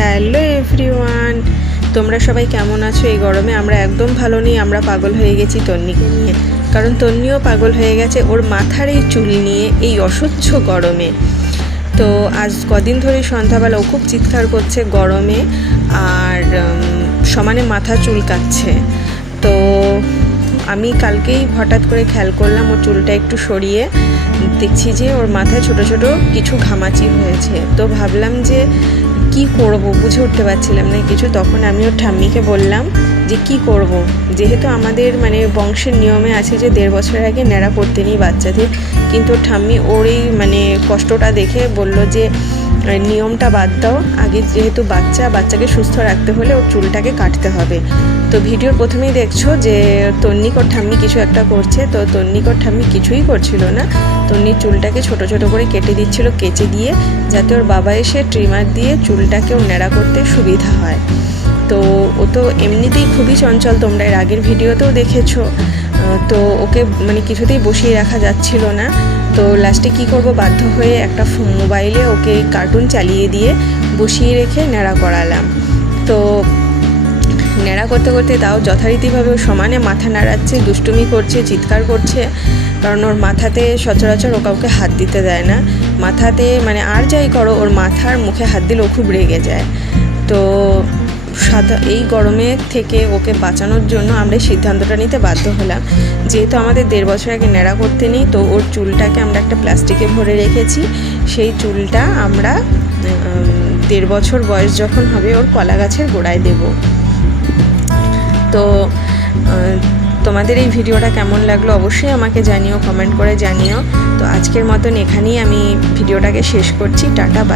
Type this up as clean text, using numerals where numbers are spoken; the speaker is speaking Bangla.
হ্যালো এভরিওয়ান, তোমরা সবাই কেমন আছো? এই গরমে আমরা একদম ভালো নেই। আমরা পাগল হয়ে গেছি তন্নিকে নিয়ে, কারণ তন্নিও পাগল হয়ে গেছে ওর মাথার এই চুল নিয়ে এই অসহ্য গরমে। তো আজ কদিন ধরেই সন্ধ্যাবেলা ও খুব চিৎকার করছে গরমে, আর সমানে মাথা চুলকাচ্ছে। তো আমি কালকেই হঠাৎ করে খেয়াল করলাম ওর চুলটা একটু সরিয়ে দেখছি যে ওর মাথায় ছোট ছোট কিছু ঘামাচি হয়েছে। তো ভাবলাম যে কি করব, বুঝে উঠতে পারছিলাম না কিছু। তখন আমি ওর ঠাম্মিকে বললাম যে কি করব, যেহেতু আমাদের বংশের নিয়মে আছে যে 1.5 বছরের আগে ন্যাড়া করতে নেই বাচ্চাদের, কিন্তু ওর ঠাম্মি ওর এই কষ্টটা দেখে বলল যে নিয়মটা বাদ দাও, আগে যেহেতু বাচ্চাকে সুস্থ রাখতে হলে ওর চুলটাকে কাটতে হবে। তো ভিডিওর প্রথমেই দেখছো যে তন্নিক ওর ঠাম্মি কিছু একটা করছে। তো তন্নিক ওর ঠাম্মি কিছুই করছিল না, তন্নির চুলটাকে ছোট ছোট করে কেটে দিচ্ছিল কেচে দিয়ে, যাতে ওর বাবা এসে ট্রিমার দিয়ে চুলটাকে ওর ন্যাড়া করতে সুবিধা হয়। তো ও তো এমনিতেই খুবই চঞ্চল, তোমরা এর আগের ভিডিওতেও দেখেছো। তো ওকে কিছুতেই বসিয়ে রাখা যাচ্ছিল না। তো লাস্টে কি করব, বাধ্য হয়ে একটা মোবাইলে ওকে কার্টুন চালিয়ে দিয়ে বসিয়ে রেখে ন্যাড়া করালাম। তো ন্যাড়া করতে করতে তাও যথারীতিভাবে ও সমানে মাথা নাড়াচ্ছে, দুষ্টুমি করছে, চিৎকার করছে, কারণ ওর মাথাতে সচরাচর ও কাউকে হাত দিতে দেয় না। মাথাতে আর যাই করো, ওর মাথার মুখে হাত দিলে ও খুব রেগে যায়। তো এই গরমের থেকে ওকে বাঁচানোর জন্য আমরা সিদ্ধান্তটা নিতে বাধ্য হলাম। যেহেতু আমাদের 1.5 বছর আগে ন্যাড়া করতে নেই, তো ওর চুলটাকে আমরা একটা প্লাস্টিকে ভরে রেখেছি। সেই চুলটা আমরা 1.5 বছর বয়স যখন হবে ওর কলা গাছের গোড়ায় দেব। তো তোমাদের এই ভিডিওটা কেমন লাগলো অবশ্যই আমাকে জানিও, কমেন্ট করে জানিও। তো আজকের মতন এখানেই আমি ভিডিওটাকে শেষ করছি। Tata, by.